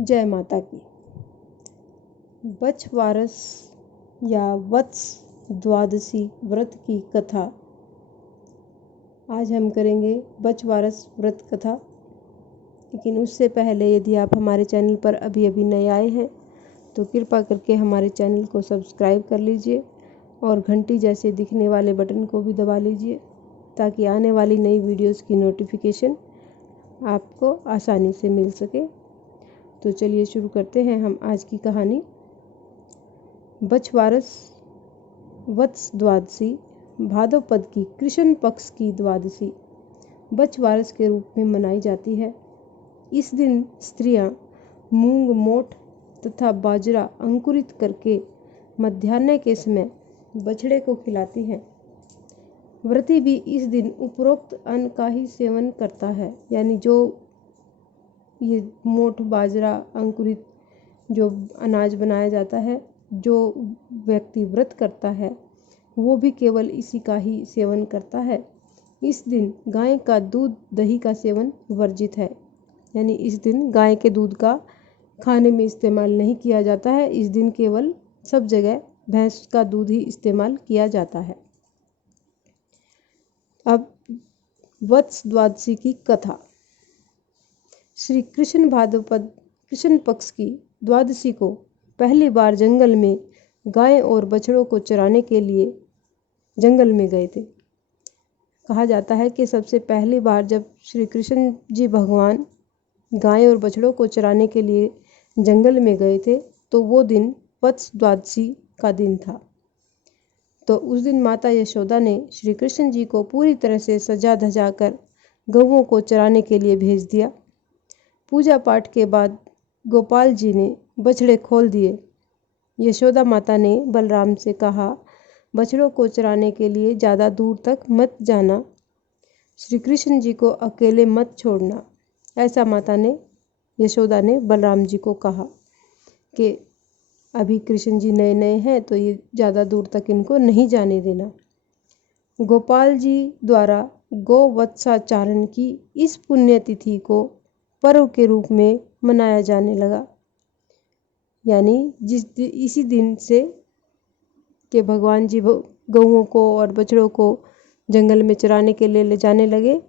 जय माता की। बछवारस या वत्स द्वादशी व्रत की कथा। आज हम करेंगे बछवारस व्रत कथा। लेकिन उससे पहले यदि आप हमारे चैनल पर अभी नए आए हैं तो कृपा करके हमारे चैनल को सब्सक्राइब कर लीजिए और घंटी जैसे दिखने वाले बटन को भी दबा लीजिए ताकि आने वाली नई वीडियोस की नोटिफिकेशन आपको आसानी से मिल सके। तो चलिए शुरू करते हैं हम आज की कहानी। बछवारस वत्स द्वादशी भाद्रपद की कृष्ण पक्ष की द्वादशी बछवारस के रूप में मनाई जाती है। इस दिन स्त्रियां मूंग मोठ तथा बाजरा अंकुरित करके मध्याह्न के समय बछड़े को खिलाती हैं। व्रती भी इस दिन उपरोक्त अन्न का ही सेवन करता है, यानी जो ये मोठ बाजरा अंकुरित जो अनाज बनाया जाता है, जो व्यक्ति व्रत करता है वो भी केवल इसी का ही सेवन करता है। इस दिन गाय का दूध दही का सेवन वर्जित है, यानी इस दिन गाय के दूध का खाने में इस्तेमाल नहीं किया जाता है। इस दिन केवल सब जगह भैंस का दूध ही इस्तेमाल किया जाता है। अब वत्स द्वादशी की कथा। श्री कृष्ण भाद्रपद कृष्ण पक्ष की द्वादशी को पहली बार जंगल में गाय और बछड़ों को चराने के लिए जंगल में गए थे। कहा जाता है कि सबसे पहली बार जब श्री कृष्ण जी भगवान गाय और बछड़ों को चराने के लिए जंगल में गए थे तो वो दिन वत्स द्वादशी का दिन था। तो उस दिन माता यशोदा ने श्री कृष्ण जी को पूरी तरह से सजा धजा कर गौओं को चराने के लिए भेज दिया। पूजा पाठ के बाद गोपाल जी ने बछड़े खोल दिए। यशोदा माता ने बलराम से कहा, बछड़ों को चराने के लिए ज़्यादा दूर तक मत जाना, श्री कृष्ण जी को अकेले मत छोड़ना। ऐसा माता ने यशोदा ने बलराम जी को कहा कि अभी कृष्ण जी नए नए हैं तो ये ज़्यादा दूर तक इनको नहीं जाने देना। गोपाल जी द्वारा गोवत्साचारण की इस पुण्यतिथि को पर्व के रूप में मनाया जाने लगा, यानी इसी दिन से कि भगवान जी गौओं को और बछड़ों को जंगल में चराने के लिए ले जाने लगे,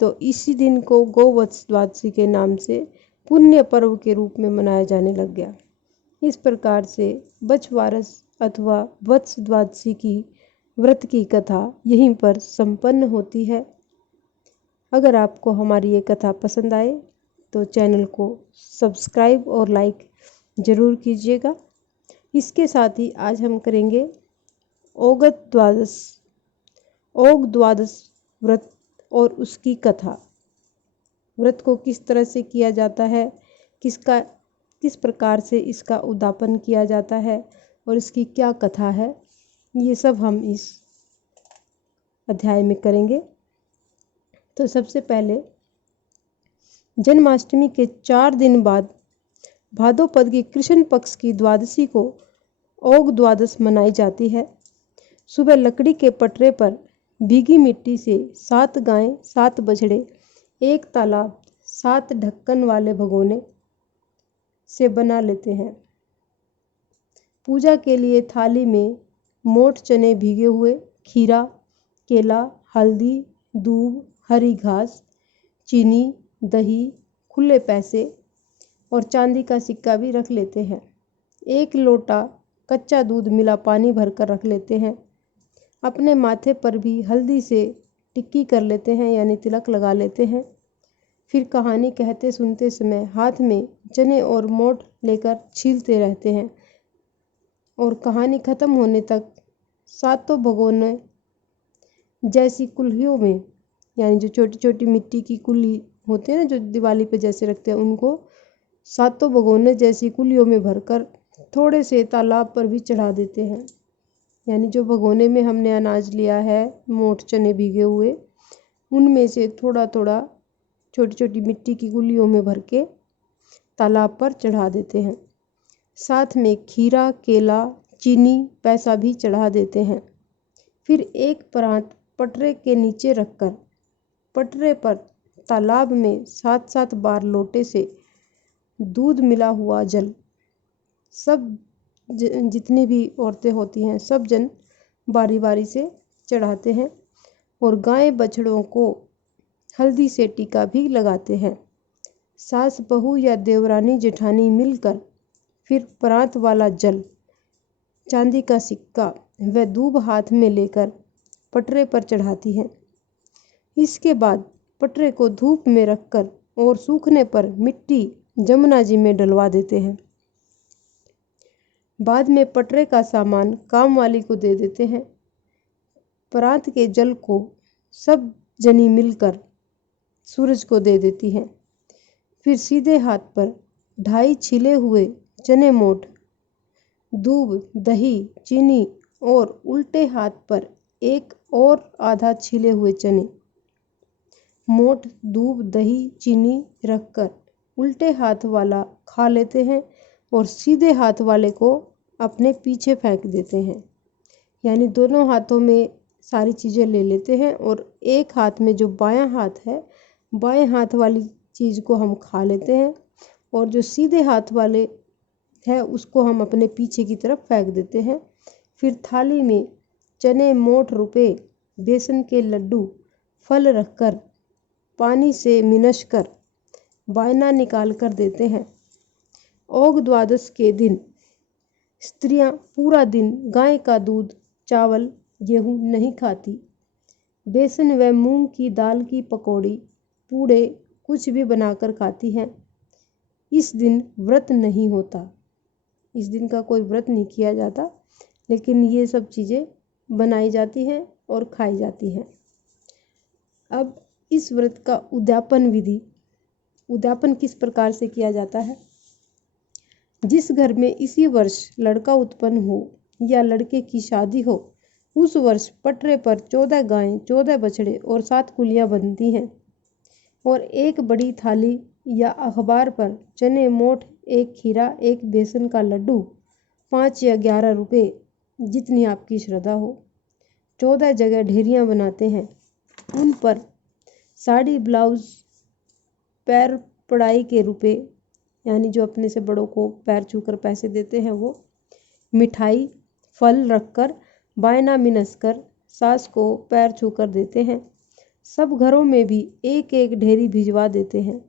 तो इसी दिन को गोवत्स द्वादशी के नाम से पुण्य पर्व के रूप में मनाया जाने लग गया। इस प्रकार से बछवारस अथवा वत्स द्वादशी की व्रत की कथा यहीं पर संपन्न होती है। अगर आपको हमारी ये कथा पसंद आए तो चैनल को सब्सक्राइब और लाइक ज़रूर कीजिएगा। इसके साथ ही आज हम करेंगे ओग द्वादश व्रत और उसकी कथा। व्रत को किस तरह से किया जाता है, किस प्रकार से इसका उद्यापन किया जाता है और इसकी क्या कथा है, ये सब हम इस अध्याय में करेंगे। तो सबसे पहले जन्माष्टमी के 4 दिन बाद भाद्रपद की कृष्ण पक्ष की द्वादशी को ओग द्वादश मनाई जाती है। सुबह लकड़ी के पटरे पर भीगी मिट्टी से 7 गायें 7 बछड़े, 1 तालाब 7 ढक्कन वाले भगोने से बना लेते हैं। पूजा के लिए थाली में मोठ चने भीगे हुए, खीरा, केला, हल्दी, दूब, हरी घास, चीनी, दही, खुले पैसे और चांदी का सिक्का भी रख लेते हैं। 1 लोटा कच्चा दूध मिला पानी भरकर रख लेते हैं। अपने माथे पर भी हल्दी से टिक्की कर लेते हैं, यानी तिलक लगा लेते हैं। फिर कहानी कहते सुनते समय हाथ में चने और मोठ लेकर छीलते रहते हैं और कहानी खत्म होने तक 7 भगोने जैसी कुल्हियों में, यानी जो छोटी छोटी मिट्टी की कुल्ही होते हैं ना, जो दिवाली पे जैसे रखते हैं, उनको 7 भगोने जैसी कुल्हियों में भरकर थोड़े से तालाब पर भी चढ़ा देते हैं। यानी जो भगोने में हमने अनाज लिया है, मोठ चने भीगे हुए, उनमें से थोड़ा थोड़ा छोटी छोटी मिट्टी की कुल्हियों में भर के तालाब पर चढ़ा देते हैं। साथ में खीरा, केला, चीनी, पैसा भी चढ़ा देते हैं। फिर एक परात पटरे के नीचे रखकर पटरे पर तालाब में 7-7 बार लोटे से दूध मिला हुआ जल। सब जितनी भी औरतें होती हैं सब जन बारी बारी से चढ़ाते हैं और गाय बछड़ों को हल्दी से टीका भी लगाते हैं। सास बहू या देवरानी जेठानी मिलकर फिर परात वाला जल, चांदी का सिक्का व दूब हाथ में लेकर पटरे पर चढ़ाती हैं। इसके बाद पटरे को धूप में रखकर और सूखने पर मिट्टी जमुना जी में डलवा देते हैं। बाद में पटरे का सामान काम वाली को दे देते हैं। परात के जल को सब जनी मिलकर सूरज को दे देती हैं। फिर सीधे हाथ पर 2.5 छिले हुए चने मोट, दूब, दही, चीनी और उल्टे हाथ पर 1 और आधा छिले हुए चने मोट, दूब, दही, चीनी रखकर उल्टे हाथ वाला खा लेते हैं और सीधे हाथ वाले को अपने पीछे फेंक देते हैं। यानी दोनों हाथों में सारी चीज़ें ले लेते हैं और एक हाथ में जो बायां हाथ है, बाएं हाथ वाली चीज़ को हम खा लेते हैं और जो सीधे हाथ वाले है उसको हम अपने पीछे की तरफ फेंक देते हैं। फिर थाली में चने मोट, रुपए, बेसन के लड्डू, फल रखकर पानी से मिनश कर बायना निकाल कर देते हैं। ओग द्वादश के दिन स्त्रियां पूरा दिन गाय का दूध, चावल, गेहूं नहीं खाती। बेसन व मूंग की दाल की पकौड़ी, पूड़े कुछ भी बनाकर खाती हैं। इस दिन व्रत नहीं होता। इस दिन का कोई व्रत नहीं किया जाता, लेकिन ये सब चीज़ें बनाई जाती हैं और खाई जाती हैं। अब इस व्रत का उद्यापन विधि, उद्यापन किस प्रकार से किया जाता है। जिस घर में इसी वर्ष लड़का उत्पन्न हो या लड़के की शादी हो, उस वर्ष पटरे पर 14 गायें, 14 बछड़े और 7 कुलियां बनती हैं और एक बड़ी थाली या अखबार पर चने मोट, 1 खीरा, 1 बेसन का लड्डू, 5 या 11 रुपए, जितनी आपकी श्रद्धा हो। 14 जगह ढेरियां बनाते हैं। उन पर साड़ी, ब्लाउज, पैर पड़ाई के रुपए, यानी जो अपने से बड़ों को पैर छूकर पैसे देते हैं वो, मिठाई, फल रखकर बायना मिनस कर सास को पैर छूकर देते हैं। सब घरों में भी एक एक ढेरी भिजवा देते हैं।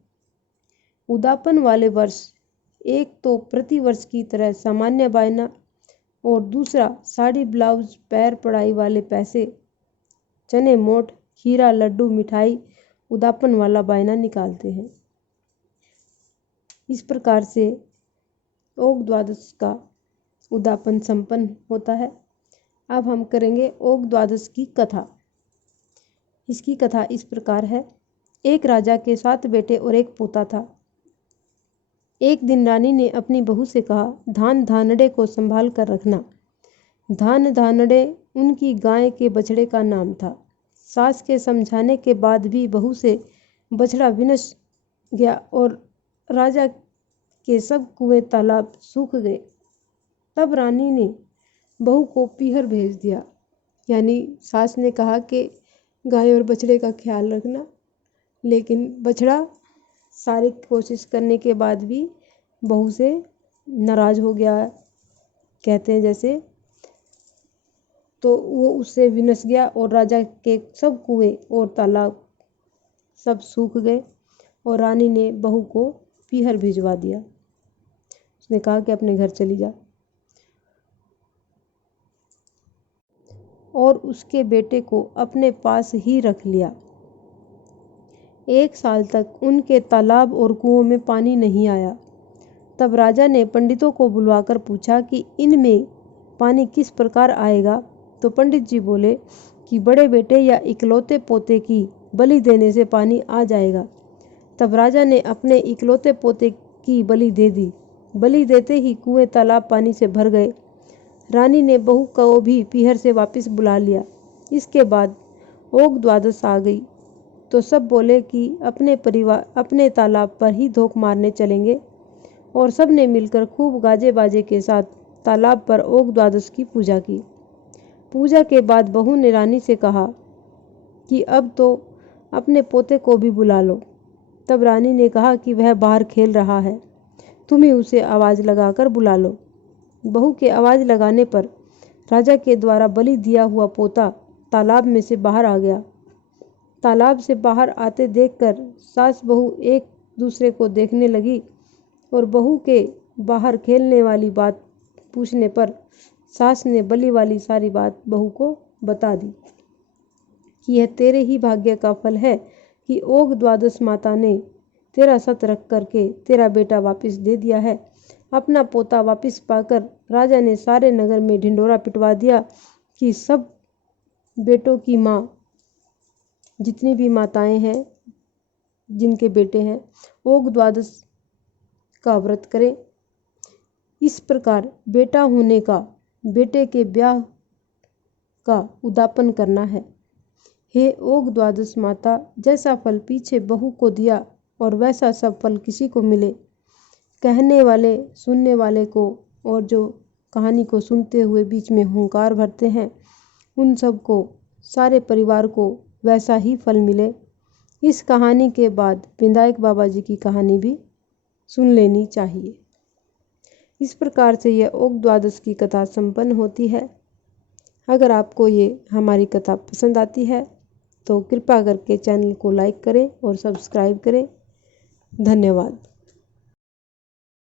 उद्यापन वाले वर्ष एक तो प्रति वर्ष की तरह सामान्य बायना और दूसरा साड़ी, ब्लाउज, पैर पड़ाई वाले पैसे, चने मोट, खीरा, लड्डू, मिठाई, उद्यापन वाला बायना निकालते हैं। इस प्रकार से ओग द्वादश का उद्यापन संपन्न होता है। अब हम करेंगे ओग द्वादश की कथा। इसकी कथा इस प्रकार है। एक राजा के 7 बेटे और 1 पोता था। एक दिन रानी ने अपनी बहू से कहा, धान धानड़े को संभाल कर रखना। धान धानड़े उनकी गाय के बछड़े का नाम था। सास के समझाने के बाद भी बहू से बछड़ा विनश गया और राजा के सब कुएं, तालाब सूख गए। तब रानी ने बहू को पीहर भेज दिया। यानी सास ने कहा कि गाय और बछड़े का ख्याल रखना, लेकिन बछड़ा सारी कोशिश करने के बाद भी बहू से नाराज़ हो गया, कहते हैं जैसे, तो वो उससे विनस गया और राजा के सब कुएं और तालाब सब सूख गए और रानी ने बहू को पीहर भिजवा दिया। उसने कहा कि अपने घर चली जा और उसके बेटे को अपने पास ही रख लिया। 1 साल तक उनके तालाब और कुओं में पानी नहीं आया। तब राजा ने पंडितों को बुलवाकर पूछा कि इनमें पानी किस प्रकार आएगा। तो पंडित जी बोले कि बड़े बेटे या इकलौते पोते की बलि देने से पानी आ जाएगा। तब राजा ने अपने इकलौते पोते की बलि दे दी। बलि देते ही कुएं, तालाब पानी से भर गए। रानी ने बहू को भी पीहर से वापस बुला लिया। इसके बाद ओग द्वादश आ गई तो सब बोले कि अपने तालाब पर ही धोख मारने चलेंगे और सब ने मिलकर खूब गाजे बाजे के साथ तालाब पर ओग द्वादश की पूजा की। पूजा के बाद बहू ने रानी से कहा कि अब तो अपने पोते को भी बुला लो। तब रानी ने कहा कि वह बाहर खेल रहा है तुम ही उसे आवाज़ लगाकर बुला लो। बहू के आवाज़ लगाने पर राजा के द्वारा बलि दिया हुआ पोता तालाब में से बाहर आ गया। तालाब से बाहर आते देखकर सास बहू एक दूसरे को देखने लगी और बहू के बाहर खेलने वाली बात पूछने पर सास ने बलि वाली सारी बात बहू को बता दी कि यह तेरे ही भाग्य का फल है कि ओग द्वादश माता ने तेरा सत रख करके तेरा बेटा वापस दे दिया है। अपना पोता वापस पाकर राजा ने सारे नगर में ढिंढोरा पिटवा दिया कि सब बेटों की माँ, जितनी भी माताएं हैं जिनके बेटे हैं, ओग द्वादश का व्रत करें। इस प्रकार बेटा होने का, बेटे के ब्याह का उद्यापन करना है। हे ओग द्वादश माता, जैसा फल पीछे बहू को दिया और वैसा सब फल किसी को मिले, कहने वाले, सुनने वाले को और जो कहानी को सुनते हुए बीच में हुंकार भरते हैं, उन सब को, सारे परिवार को वैसा ही फल मिले। इस कहानी के बाद विनायक बाबा जी की कहानी भी सुन लेनी चाहिए। इस प्रकार से यह ओग द्वादश की कथा संपन्न होती है। अगर आपको ये हमारी कथा पसंद आती है तो कृपा करके चैनल को लाइक करें और सब्सक्राइब करें। धन्यवाद।